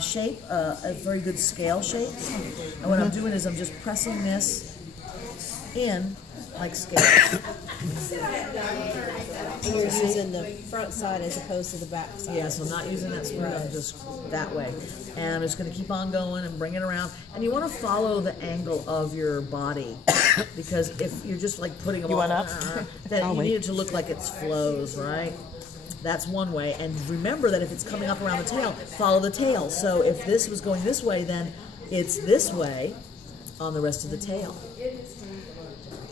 shape, a very good scale shape. And what I'm doing is I'm just pressing this in like scales. And you're using the front side as opposed to the back side. Yeah, so not using that spoon, I'm just that way. And I'm just going to keep on going and bring it around. And you want to follow the angle of your body, because if you're just like putting them all up? then you need it to look like it flows, right? That's one way. And remember that if it's coming up around the tail, follow the tail. So if this was going this way, then it's this way on the rest of the tail.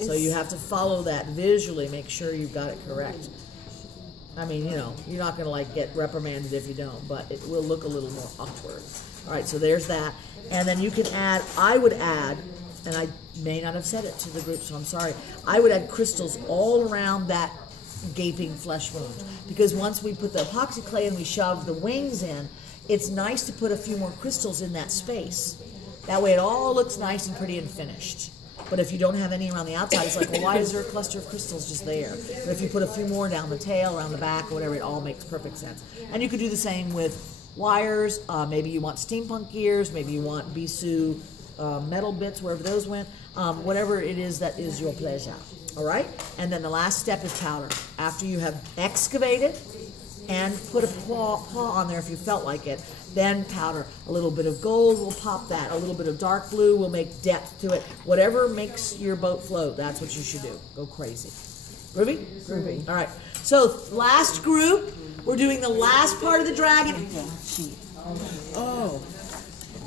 So you have to follow that visually, make sure you've got it correct. I mean, you know, you're not going to like get reprimanded if you don't, but it will look a little more awkward. All right, so there's that. And then you can add, I would add, and I may not have said it to the group, so I'm sorry, I would add crystals all around that gaping flesh wound. Because once we put the epoxy clay and we shove the wings in, it's nice to put a few more crystals in that space. That way it all looks nice and pretty and finished. But if you don't have any around the outside, it's like, well, why is there a cluster of crystals just there? But if you put a few more down the tail, around the back, or whatever, it all makes perfect sense. And you could do the same with wires. Maybe you want steampunk gears. Maybe you want Bisou metal bits, wherever those went. Whatever it is that is your pleasure. All right? And then the last step is powder. After you have excavated and put a paw on there if you felt like it, then powder. A little bit of gold will pop that. A little bit of dark blue will make depth to it. Whatever makes your boat float, that's what you should do. Go crazy. Groovy? Groovy. All right. So last group, we're doing the last part of the dragon.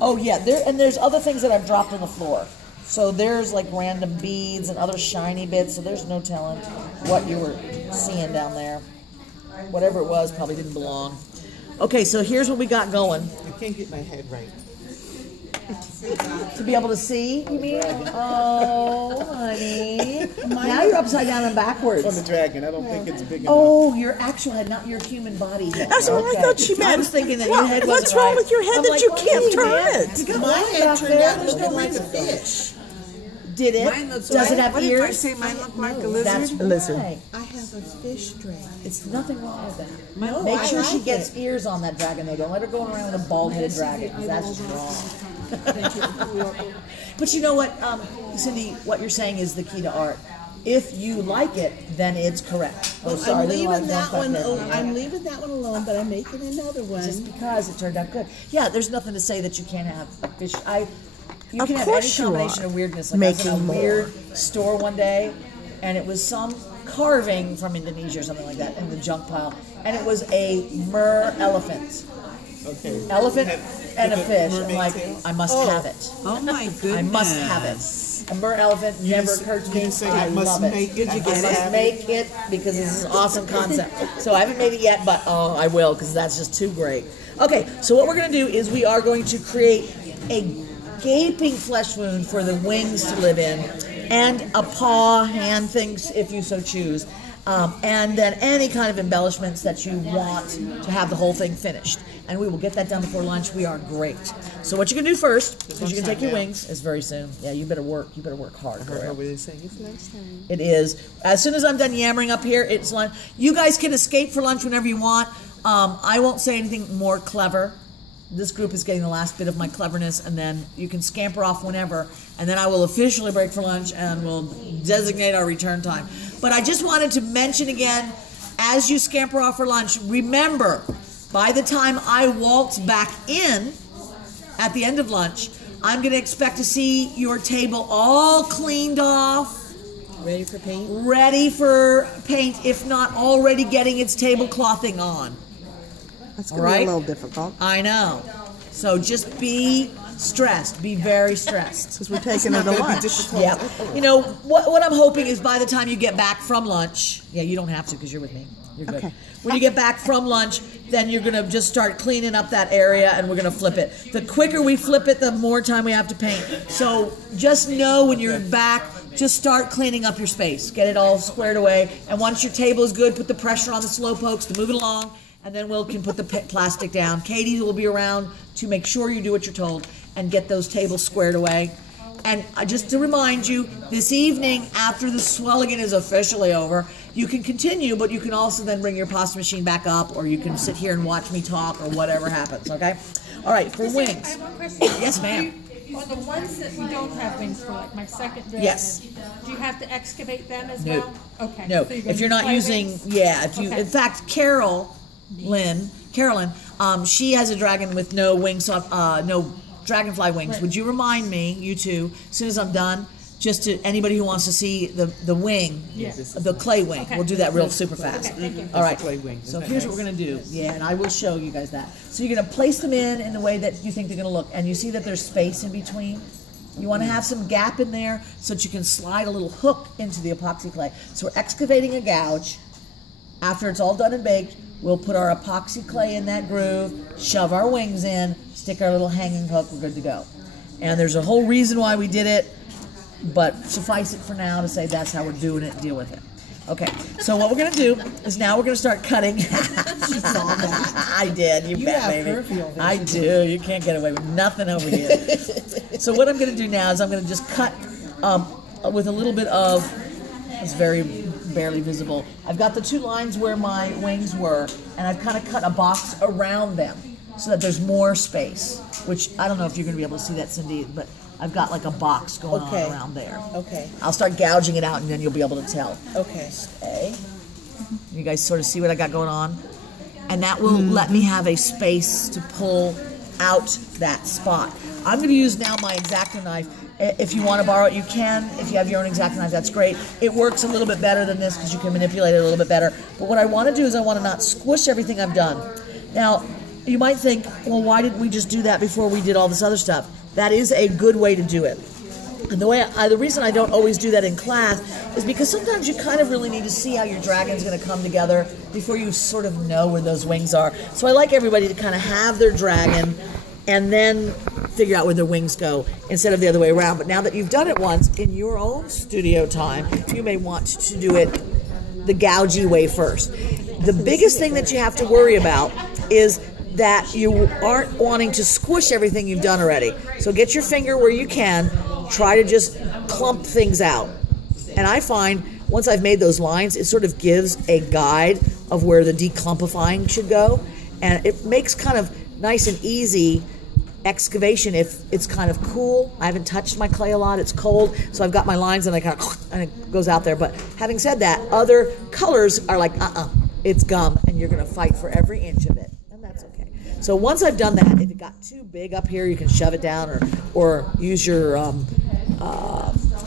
Oh yeah, there's other things that I've dropped on the floor. So there's like random beads and other shiny bits, so there's no telling what you were seeing down there. Whatever it was probably didn't belong. Okay, so here's what we got going. I can't get my head right. To be able to see, you mean? Oh, honey. Now you're upside down and backwards. On the dragon, I don't think it's big enough. Oh, your actual head, not your human body head. That's what I thought she meant. I was thinking that your head wasn't What's wrong right. with your head I'm that like, you well, can't hey, turn man, it? you got My one head back turned there. out There's no looking like a reason. fish. Did it? Mine looks Does it have What if I ears? say mine look like a That's lizard? Lizard. right. I have a fish dragon. It's nothing wrong with that. No, Make I sure she like gets it. ears on that dragon, though. Don't let her go around with a bald-headed dragon, because that's just wrong. But you know what, Cindy, what you're saying is the key to art. If you like it, then it's correct. Oh, sorry, I'm leaving that one. alone. I'm leaving that one alone, but I'm making another one. Just because it turned out good. Yeah, there's nothing to say that you can't have a fish. You Of can have any course you combination are. of weirdness. Like I was in a Making more. weird store one day, and it was some carving from Indonesia or something like that in the junk pile, and it was a mer elephant. Okay. Elephant and a with a fish. I'm mermaid like, tail? I must have it. Oh my goodness. I must have it. A mer elephant never occurred to me. didn't say I I must love it. make it. I Did you get must it? make it because this is an awesome concept. So I haven't made it yet, but oh, I will because that's just too great. Okay, so what we're going to do is we are going to create a gaping flesh wound for the wings to live in, and a paw, hand things if you so choose. And then any kind of embellishments that you want to have the whole thing finished. And we will get that done before lunch. We are great. So what you're gonna do first is you're gonna take your wings. It's very soon. Yeah, you better work. You better work hard. I was saying it's lunchtime. It is. As soon as I'm done yammering up here, it's lunch. You guys can escape for lunch whenever you want. I won't say anything more clever. This group is getting the last bit of my cleverness, and then you can scamper off whenever, and then I will officially break for lunch and we'll designate our return time. But I just wanted to mention again, as you scamper off for lunch, remember, by the time I waltz back in at the end of lunch, I'm going to expect to see your table all cleaned off, Ready for paint? ready for paint, if not already getting its tableclothing on. That's All going to right? be a little difficult. I know. So just be stressed. Be very stressed. Because we're taking it to lunch. Yeah. You know, what I'm hoping is by the time you get back from lunch, yeah, you don't have to because you're with me. You're good. Okay. When you get back from lunch, then you're going to just start cleaning up that area and we're going to flip it. The quicker we flip it, the more time we have to paint. So just know when you're back, just start cleaning up your space. Get it all squared away. And once your table is good, put the pressure on the slow pokes to move it along. And then we can put the plastic down. Katie will be around to make sure you do what you're told and get those tables squared away. And just to remind you, this evening, after the Swelligan is officially over, you can continue, but you can also then bring your pasta machine back up, or you can sit here and watch me talk, or whatever happens, okay? All right, for I wings. have one question. Yes, ma'am. On the ones that you don't have wings for, like my second dragon, Yes. do you have to excavate them as No. well? Okay. No, So you're if gonna you're use not clay using, wings? yeah, if you, Okay. in fact, Carolyn, she has a dragon with no wings, so no dragonfly wings. Right. Would you remind me, you two, as soon as I'm done, just to anybody who wants to see the wing, Yeah. the clay wing, Okay. we'll do that real super fast. Okay, thank you. All right. clay wing. So here's what we're gonna do. Yeah, and I will show you guys that. So you're gonna place them in the way that you think they're gonna look, and you see that there's space in between. You want to have some gap in there so that you can slide a little hook into the epoxy clay. So we're excavating a gouge. After it's all done and baked, we'll put our epoxy clay in that groove, shove our wings in, stick our little hanging hook, we're good to go. And there's a whole reason why we did it, but suffice it for now to say that's how we're doing it, deal with it. Okay, so what we're gonna do is now we're gonna start cutting. She saw that. I did, you bet, have baby. peripheral vision. I do, you can't get away with nothing over here. So what I'm gonna do now is I'm gonna just cut with a little bit of, it's very barely visible. I've got the two lines where my wings were, and I've kind of cut a box around them so that there's more space, which I don't know if you're gonna be able to see that, Cindy, but I've got like a box going Okay. on around there. Okay. I'll start gouging it out and then you'll be able to tell. Okay. Okay. You guys sort of see what I got going on? And that will let me have a space to pull out that spot. I'm going to use now my X-Acto knife. If you want to borrow it, you can. If you have your own X-Acto knife, that's great. It works a little bit better than this because you can manipulate it a little bit better. But what I want to do is I want to not squish everything I've done. Now, you might think, well, why didn't we just do that before we did all this other stuff? That is a good way to do it. And the reason I don't always do that in class is because sometimes you kind of really need to see how your dragon's going to come together before you sort of know where those wings are. So I like everybody to kind of have their dragon and then figure out where their wings go instead of the other way around. But now that you've done it once in your own studio time, you may want to do it the gougy way first. The biggest thing that you have to worry about is that you aren't wanting to squish everything you've done already. So get your finger where you can, try to just clump things out. And I find once I've made those lines, it sort of gives a guide of where the declumpifying should go. And it makes kind of nice and easy excavation if it's kind of cool. I haven't touched my clay a lot, it's cold, so I've got my lines and I kind of, and it goes out there. But having said that, other colors are like, it's gum, and you're gonna fight for every inch of it. So once I've done that, if it got too big up here, you can shove it down or use your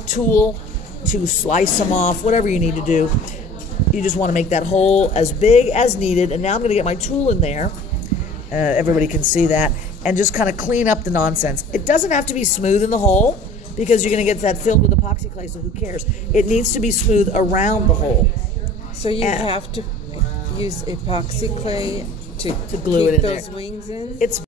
tool to slice them off, whatever you need to do. You just want to make that hole as big as needed. And now I'm going to get my tool in there. Everybody can see that. And just kind of clean up the nonsense. It doesn't have to be smooth in the hole because you're going to get that filled with epoxy clay, so who cares? It needs to be smooth around the hole. So you have to use epoxy clay to glue it in keep those there. wings in? It's